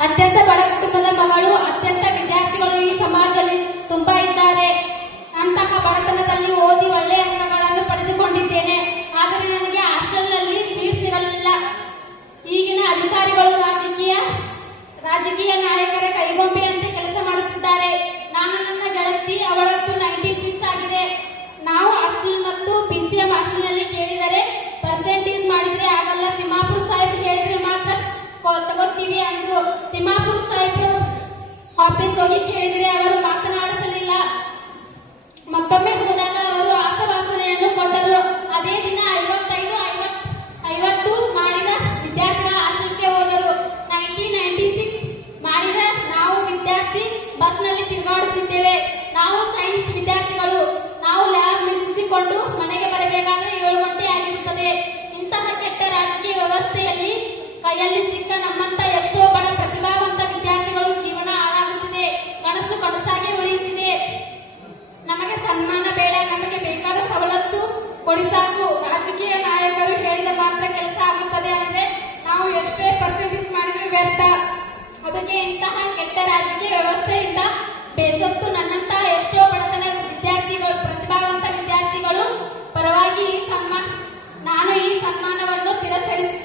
ಅತ್ಯಂತ ಬಡ ಕುಟುಂಬದ ಮಗಳು ಅತ್ಯಂತ ವಿದ್ಯಾರ್ಥಿಗಳು ಈ ಸಮಾಜ ಆಫೀಸ್ ಹೋಗಿ ಕೇಳಿದ್ರೆ ಅವರು ಮಾತನಾಡಿಸಲಿಲ್ಲ. ಮತ್ತೊಮ್ಮೆ ಹೋದಾಗ ಅವರು ಆಸವಾಸನೆಯನ್ನು ಕೊಟ್ಟರು. ಅದೇ ದಿನ ಐವತ್ತೈದು, ಐವತ್, ಐವತ್ತು ಮಾಡಿದ ವಿದ್ಯಾರ್ಥಿಗಳ ಆಶ್ರಮಕ್ಕೆ ಹೋದರು. ನೈನ್ಟೀನ್ ನೈನ್ಟಿ ಸಿಕ್ಸ್ ಮಾಡಿದ ನಾವು ವಿದ್ಯಾರ್ಥಿ ಬಸ್ನಲ್ಲಿ ತಿರುಗಾಡುತ್ತಿದ್ದೇವೆ. ನಾವು ಸೈನ್ಸ್ ವಿದ್ಯಾರ್ಥಿಗಳು. ಸನ್ಮಾನ ಬೇಡ, ನಮಗೆ ಬೇಕಾದ ಸವಲತ್ತು ಕೊಡಿಸಾಕು ರಾಜಕೀಯ ನಾಯಕರು ಹೇಳಿದ ಮಾತ್ರ ಕೆಲಸ ಆಗುತ್ತದೆ ಅಂದ್ರೆ ನಾವು ಎಷ್ಟೇ ಪರ್ಸೆಂಟೇಜ್ ಮಾಡಿದ್ರು ವ್ಯರ್ಥ. ಅದಕ್ಕೆ ಇಂತಹ ಕೆಟ್ಟ ರಾಜಕೀಯ ವ್ಯವಸ್ಥೆಯಿಂದ ಬೇಸತ್ತು ನನ್ನಂತಹ ಎಷ್ಟೋ ಬಡತನ ವಿದ್ಯಾರ್ಥಿಗಳು, ಪ್ರತಿಭಾವಂತ ವಿದ್ಯಾರ್ಥಿಗಳು ಪರವಾಗಿ ಈ ಸನ್ಮಾನ ನಾನು ಈ ಸನ್ಮಾನವನ್ನು ತಿರಸ್ಕರಿಸಿ